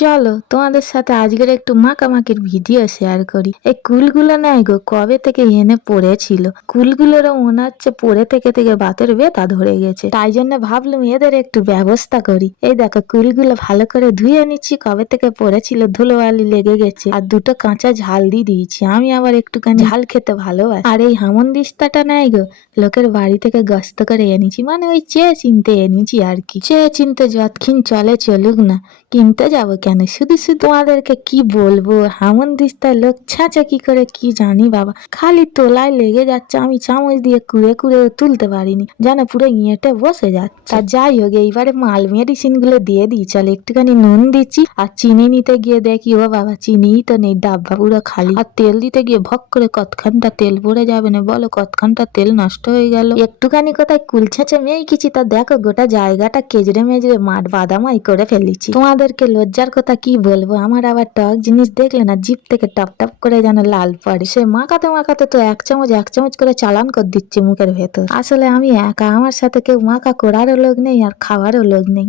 চলো তোমাদের সাথে আজকের একটু মাখামাখির ভিডিও শেয়ার করি। এই কুলগুলো নাই গো কবে থেকে এনে পড়েছিল, কুলগুলোরও মনে হচ্ছে পড়ে থেকে থেকে বাতের ব্যথা ধরে গেছে, তাই জন্য ভাবলাম এদের একটু ব্যবস্থা করি। এই দেখো কুলগুলো ভালো করে ধুয়ে নিচ্ছি, কবে থেকে পড়েছিল ধুলোবালি লেগে গেছে। আর দুটো কাঁচা ঝাল দিয়ে দিয়েছি, আমি আবার একটুখানি ঝাল খেতে ভালোবাসি। আর এই হামনদিস্তাটা নাই গো লোকের বাড়ি থেকে গস্ত করে এনেছি, মানে ওই চেয়ে চিনতে এনেছি আর কি। চেয়ে চিনতে যতক্ষণ চলে চলুক না, কিনতে যাবো কেন, শুধু শুধু তোমাদেরকে কি বলবো। হামনদিস্তার লোক ছাঁচে কি করে কি জানি বাবা, খালি তোলায় লেগে যাচ্ছে, আমি চামচ দিয়ে কুড়ে কুড়ে তুলতে পারিনি, যেন পুরো ইয়েটে বসে যাচ্ছে। আর যাই হোক এইবারে মাল মেডিসিন গুলো দিয়ে দিই, চল একটুখানি নুন দিচ্ছি। আর চিনি নিতে গিয়ে দেখি ও বাবা চিনিই তো নেই, ডাব্বা পুরো খালি। আর তেল দিতে গিয়ে ভক করে কতখানটা তেল পড়ে যাবে না বলো, কতখানটা তেল নষ্ট হয়ে গেল। একটুখানি কোথায় কুল ছেঁচে মেয়ে কিছু, তা দেখো গোটা জায়গাটা কেজড়ে মেজড়ে মাঠ বাদামাই করে ফেলেছি। তোমাদেরকে লজ্জার কথা কি বলবো, আমার আবার টক জিনিস দেখলে না জিভ থেকে টপ টপ করে যেন লাল পড়ে। সে মাখাতে মাখাতে তো এক চামচ করে চালান করে দিচ্ছে মুখের ভেতর। আসলে আমি একা, আমার সাথে কেউ মাখা করারও লোক নেই আর খাওয়ারও লোক নেই।